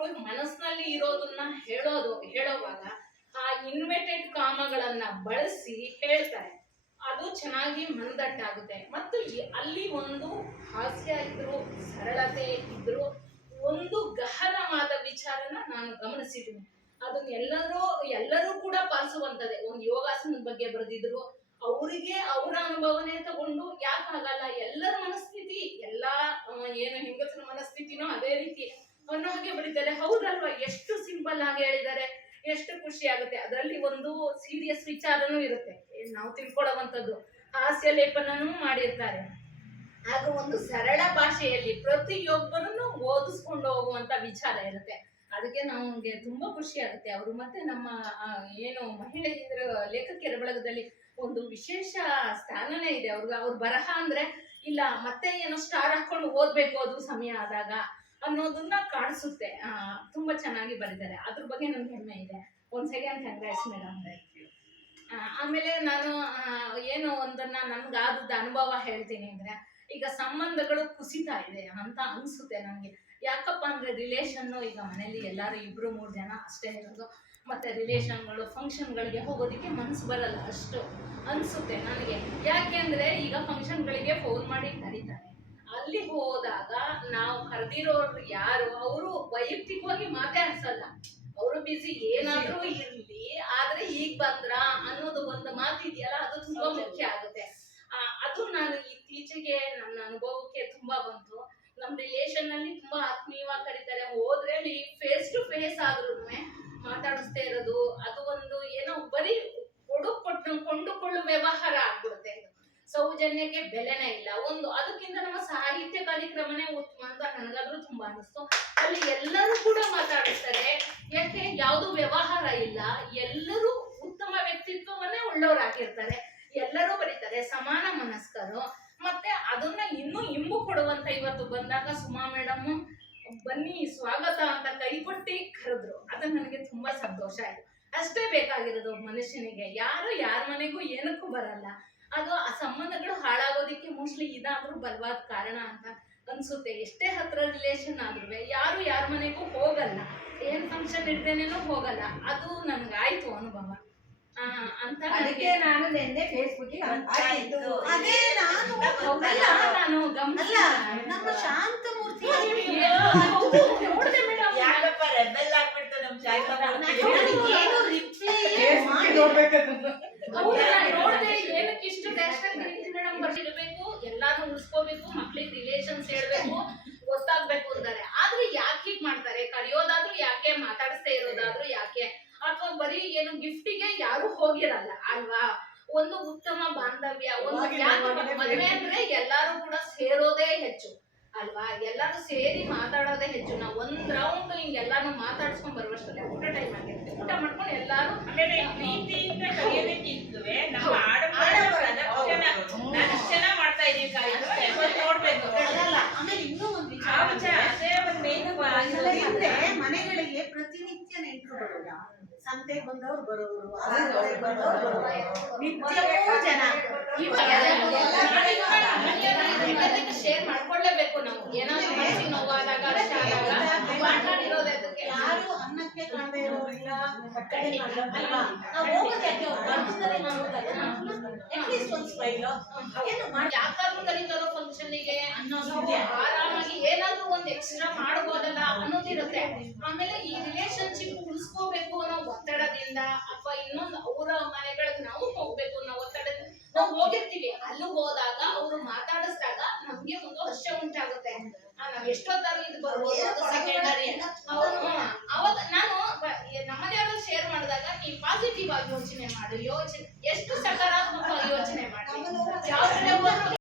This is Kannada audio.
ಅವರು ಮನಸ್ಸಿನಲ್ಲಿ ಇರೋದನ್ನ ಹೇಳೋವಾಗ ಆ ಇನ್ವೆಟೆಡ್ ಕಾಮಗಳನ್ನ ಬಳಸಿ ಹೇಳ್ತಾರೆ. ಅದು ಚೆನ್ನಾಗಿ ಮನದಟ್ಟಾಗುತ್ತೆ. ಮತ್ತು ಅಲ್ಲಿ ಒಂದು ಹಾಸ್ಯ ಇದ್ರು, ಸರಳತೆ ಇದ್ರು, ಒಂದು ಗಹನವಾದ ವಿಚಾರನ ನಾನು ಗಮನಿಸಿದ್ದೀನಿ. ಅದನ್ನ ಎಲ್ಲರೂ ಕೂಡ ಪಾಲಿಸುವಂತದ್ದೇ. ಒಂದು ಯೋಗಾಸನದ ಬಗ್ಗೆ ಬರೆದಿದ್ರು, ಅವರಿಗೆ ಅವರ ಅನುಭವನೇ ತಗೊಂಡು ಯಾಕಾಗಲ್ಲ, ಎಲ್ಲರ ಮನಸ್ಥಿತಿ ಎಲ್ಲಾ ಏನು ಹೆಂಗಸರ ಮನಸ್ಥಿತಿನೋ ಅದೇ ರೀತಿ ಅನ್ನೋ ಹಾಗೆ ಬರೀತಾರೆ. ಹೌದಲ್ವಾ, ಎಷ್ಟು ಸಿಂಪಲ್ ಆಗಿ ಹೇಳಿದ್ದಾರೆ, ಎಷ್ಟು ಖುಷಿ ಆಗುತ್ತೆ. ಅದರಲ್ಲಿ ಒಂದು ಸೀರಿಯಸ್ ವಿಚಾರನೂ ಇರುತ್ತೆ, ನಾವು ತಿಳ್ಕೊಳ್ಳುವಂಥದ್ದು. ಹಾಸ್ಯ ಲೇಪನೂ ಮಾಡಿರ್ತಾರೆ. ಆಗ ಒಂದು ಸರಳ ಭಾಷೆಯಲ್ಲಿ ಪ್ರತಿಯೊಬ್ಬರನ್ನು ಓದಿಸ್ಕೊಂಡು ಹೋಗುವಂತ ವಿಚಾರ ಇರುತ್ತೆ. ಅದಕ್ಕೆ ನಮಗೆ ತುಂಬಾ ಖುಷಿ ಆಗುತ್ತೆ. ಅವರು ಮತ್ತೆ ನಮ್ಮ ಏನು ಮಹಿಳೆಯರ ಲೇಖಕಿಯರ ಬಳಗದಲ್ಲಿ ಒಂದು ವಿಶೇಷ ಸ್ಥಾನನೇ ಇದೆ ಅವ್ರಿಗೆ. ಅವ್ರ ಬರಹ ಅಂದ್ರೆ ಇಲ್ಲ ಮತ್ತೆ ಏನೋ ಸ್ಟಾರ್ ಹಾಕೊಂಡು ಓದ್ಬೇಕು ಅದು ಸಮಯ ಆದಾಗ ಅನ್ನೋದನ್ನ ಕಾಣಿಸುತ್ತೆ. ತುಂಬಾ ಚೆನ್ನಾಗಿ ಬರೀತಾರೆ. ಅದ್ರ ಬಗ್ಗೆ ನನ್ಗೆ ಹೆಮ್ಮೆ ಇದೆ. ಒಂದ್ ಸೆಕೆಂಡ್ ಕಂಗ್ರಾಟ್ಸ್ ಮೇಡಮ್. ಆಮೇಲೆ ನಾನು ಏನು ಒಂದನ್ನ ನನ್ಗಾದ ಅನುಭವ ಹೇಳ್ತೀನಿ ಅಂದ್ರೆ, ಈಗ ಸಂಬಂಧಗಳು ಕುಸಿತಾ ಇದೆ ಅಂತ ಅನ್ಸುತ್ತೆ ನನಗೆ. ಯಾಕಪ್ಪ ಅಂದ್ರೆ ರಿಲೇಷನ್ನು ಈಗ ಮನೇಲಿ ಎಲ್ಲಾರು 2-3 ಜನ ಅಷ್ಟೇ ಇರೋದು. ಮತ್ತೆ ರಿಲೇಷನ್ಗಳು ಫಂಕ್ಷನ್ಗಳಿಗೆ ಹೋಗೋದಕ್ಕೆ ಮನಸ್ಸು ಬರಲ್ಲ ಅಷ್ಟು ಅನ್ಸುತ್ತೆ ನನಗೆ. ಯಾಕೆ ಅಂದ್ರೆ ಈಗ ಫಂಕ್ಷನ್ಗಳಿಗೆ ಫೋನ್ ಮಾಡಿ ಕರೀತಾರೆ. ಅಲ್ಲಿ ಹೋದಾಗ ನಾವು ಕರೆದಿರೋರು ಯಾರು, ಅವರು ವೈಯಕ್ತಿಕವಾಗಿ ಮಾತಾಡ್ಸಲ್ಲ. ಅವರು ಬಿಸಿ ಏನಾದ್ರೂ ಇರ್ಲಿ, ಆದ್ರೆ ಈಗ ಬಂದ್ರ ಅನ್ನೋದು ಒಂದು ಮಾತಿದೆಯಲ್ಲ, ಅದು ತುಂಬಾ ಮುಖ್ಯ ಆಗುತ್ತೆ. ಅದು ನಾನು ಇತ್ತೀಚೆಗೆ ನನ್ನ ಅನುಭವಕ್ಕೆ ತುಂಬಾ ಬಂತು. ನಮ್ ರಿಲೇಷನ್ ಅಲ್ಲಿ ತುಂಬಾ ಆತ್ಮೀಯವಾಗಿ ಕರೀತಾರೆ. ಹೋದ್ರೆ ಅಲ್ಲಿ ಫೇಸ್ ಟು ಫೇಸ್ ಆದ್ರೂ ಮಾತಾಡಿಸ್ತಾ ಇರೋದು, ಅದು ಒಂದು ಏನೋ ಬರೀ ಕೊಂಡುಕೊಳ್ಳುವ ವ್ಯವಹಾರ ಆಗ್ಬಿಡುತ್ತೆ. ಸೌಜನ್ಯಕ್ಕೆ ಬೆಲೆನೇ ಇಲ್ಲ. ಅದಕ್ಕಿಂತ ನಮ್ಮ ಸಾಹಿತ್ಯ ಕಾರ್ಯಕ್ರಮನೇ ಉತ್ತಮ ಅಂತ ನನಗಾದ್ರೂ ತುಂಬಾ ಅನಿಸ್ತು. ಅಲ್ಲಿ ಎಲ್ಲರೂ ಕೂಡ ಮಾತಾಡಿಸ್ತಾರೆ. ಯಾಕೆ ಯಾವುದು ವ್ಯವಹಾರ ಇಲ್ಲ, ಎಲ್ಲರೂ ಉತ್ತಮ ವ್ಯಕ್ತಿತ್ವವನ್ನೇ ಉಳ್ಳವರಾಗಿರ್ತಾರೆ. ಎಲ್ಲರೂ ಬರೀತಾರೆ, ಸಮಾನ ಮನಸ್ಕರು. ಮತ್ತೆ ಅದನ್ನ ಇನ್ನೂ ಇಂಬು ಕೊಡುವಂತ ಇವತ್ತು ಬಂದಾಗ ಸುಮಾ ಮೇಡಮ್ ಬನ್ನಿ ಸ್ವಾಗತ ಅಂತ ಕೈಕೊಟ್ಟಿ ಕರೆದ್ರು. ಅದು ನನಗೆ ತುಂಬಾ ಸಂತೋಷ ಆಯ್ತು. ಅಷ್ಟೇ ಬೇಕಾಗಿರೋದು ಮನುಷ್ಯನಿಗೆ. ಯಾರು ಯಾರ ಮನೆಗೂ ಏನಕ್ಕೂ ಬರಲ್ಲ. ಅದು ಆ ಸಂಬಂಧಗಳು ಹಾಳಾಗೋದಿಕ್ಕೆ ಮೋಸ್ಟ್ಲಿ ಇದಾದ್ರೂ ಬಲವಾದ ಕಾರಣ ಅಂತ ಅನ್ಸುತ್ತೆ. ಎಷ್ಟೇ ಹತ್ರ ರಿಲೇಷನ್ ಆದ್ರೂ ಯಾರು ಯಾರ ಮನೆಗೂ ಹೋಗಲ್ಲ, ಏನ್ ಫಂಕ್ಷನ್ ಇಡ್ದೇನೇನೋ ಹೋಗಲ್ಲ. ಅದು ನನ್ಗಾಯ್ತು ಅನುಭವ ಅಂತ. ಅದಕ್ಕೆ ನಾನು ನಿನ್ನೆ ಫೇಸ್ಬುಕ್ ನಾನು ಗಮನಿಲ್ಲ. ನಮ್ಮ ಶಾಂತಮೂರ್ತಿ ನೋಡ್ದೆ ಏನಕ್ಕೆ ಇಷ್ಟು ಇರಬೇಕು, ಎಲ್ಲಾರು ಉಳಿಸ್ಕೋಬೇಕು, ಮಕ್ಳಿಗೆ ರಿಲೇಷನ್ಸ್ ಹೇಳ್ಬೇಕು, ಗೊತ್ತಾಗ್ಬೇಕು ಅಂತಾರೆ. ಆದ್ರೂ ಯಾಕೆ ಹೀಗ್ ಮಾಡ್ತಾರೆ? ಕರೆಯೋದಾದ್ರೂ ಯಾಕೆ, ಮಾತಾಡಿಸ್ತೇ ಇರೋದಾದ್ರೂ ಯಾಕೆ? ಅಥವಾ ಬರೀ ಏನು ಗಿಫ್ಟಿಗೆ ಯಾರು ಹೋಗಿರಲ್ಲ ಅಲ್ವಾ? ಒಂದು ಉತ್ತಮ ಬಾಂಧವ್ಯ, ಒಂದು ಮದುವೆ ಅಂದ್ರೆ ಎಲ್ಲಾರು ಕೂಡ ಸೇರೋದೇ ಹೆಚ್ಚು ಅಲ್ವಾ? ಎಲ್ಲಾರು ಸೇರಿ ಮಾತಾಡೋದೇ ಹೆಚ್ಚು. ನಾವು ಒಂದ್ ರೌಂಡ್ ಹಿಂಗೆಲ್ಲಾನು ಮಾತಾಡ್ಸ್ಕೊಂಡ್ ಬರುವಷ್ಟಲ್ಲೇ ಊಟ ಟೈಮ್ ಆಗಿರುತ್ತೆ. ಊಟ ಮಾಡ್ಕೊಂಡು ಎಲ್ಲಾರು ಪ್ರೀತಿಯಿಂದ ಕಲಿಯೋದಕ್ಕಿಂತಲೇ ನಮ್ಮ ಚೆನ್ನಾಗಿ ಮಾಡ್ತಾ ಇದೀವಿ ನೋಡ್ಬೇಕು. ಆಮೇಲೆ ಇನ್ನೂ ಒಂದು ಮನೆಗಳಿಗೆ ಪ್ರತಿನಿತ್ಯ ನೆಂಟರು ಬರೋದ, ಸಂತೆಗೆ ಬಂದವ್ರು ಬರೋರು, ನಿತ್ಯವೂ ಜನ ಶೇರ್ ಮಾಡ್ಕೊಳ್ಳೇಬೇಕು. ನಾವು ಏನಾದ್ರು ಮನಸ್ಸಿಗೆ ನೋವಾದಾಗ ಮಾತಾಡಿರೋದೇ. ಯಾರು ಅನ್ನಕ್ಕೆ ಕಾಣದೇ ಇರೋರಿಲ್ಲ, ಅಲ್ವಾ? ನಾವು ಹೋಗೋದು ಯಾಕೆ? ಅಟ್ಲೀಸ್ಟ್ ಒಂದು ಸ್ಮೈಲ್ ಯಾಕಾದ್ರೂ ಕರೀತಾರೋ ಫಂಕ್ಷನ್ಗೆ ಆರಾಮಾಗಿ ಏನಾದ್ರೂ ಒಂದ್ ಎಕ್ಸ್ಟ್ರಾ ಮಾಡ್ಬೋದಲ್ಲ ಅನ್ನೋದಿರುತ್ತೆ. ಆಮೇಲೆ ಈ ರಿಲೇಶನ್ಶಿಪ್ ಉಳಿಸ್ಕೋಬೇಕು ಅನ್ನೋ ಒತ್ತಡದಿಂದ, ಅಥವಾ ಇನ್ನೊಂದು ಅವರ ಮನೆಗಳಿಗೆ ನಾವು ಹೋಗ್ಬೇಕು ಅನ್ನೋ ಒತ್ತಡದಿಂದ ನಾವು ಹೋಗಿರ್ತೀವಿ. ಅಲ್ಲಿ ಹೋದಾಗ ಅವರು ಮಾತಾಡಿಸಿದಾಗ ನಮ್ಗೆ ಒಂದು ಹರ್ಷ ಉಂಟಾಗುತ್ತೆ. ನಾವ್ ಎಷ್ಟೊತ್ತಾದ್ರೂ ಇದು ಬರ್ಬೋದು ಸೆಕೆಂಡರಿ. ಅವಾಗ ನಾನು ನಮ್ಮದೇ ಶೇರ್ ಮಾಡಿದಾಗ ನೀವು ಪಾಸಿಟಿವ್ ಆಗಿ ಯೋಚನೆ ಮಾಡಿ, ಎಷ್ಟು ಸಕಾರಾತ್ಮಕವಾಗಿ ಯೋಚನೆ ಮಾಡಿ.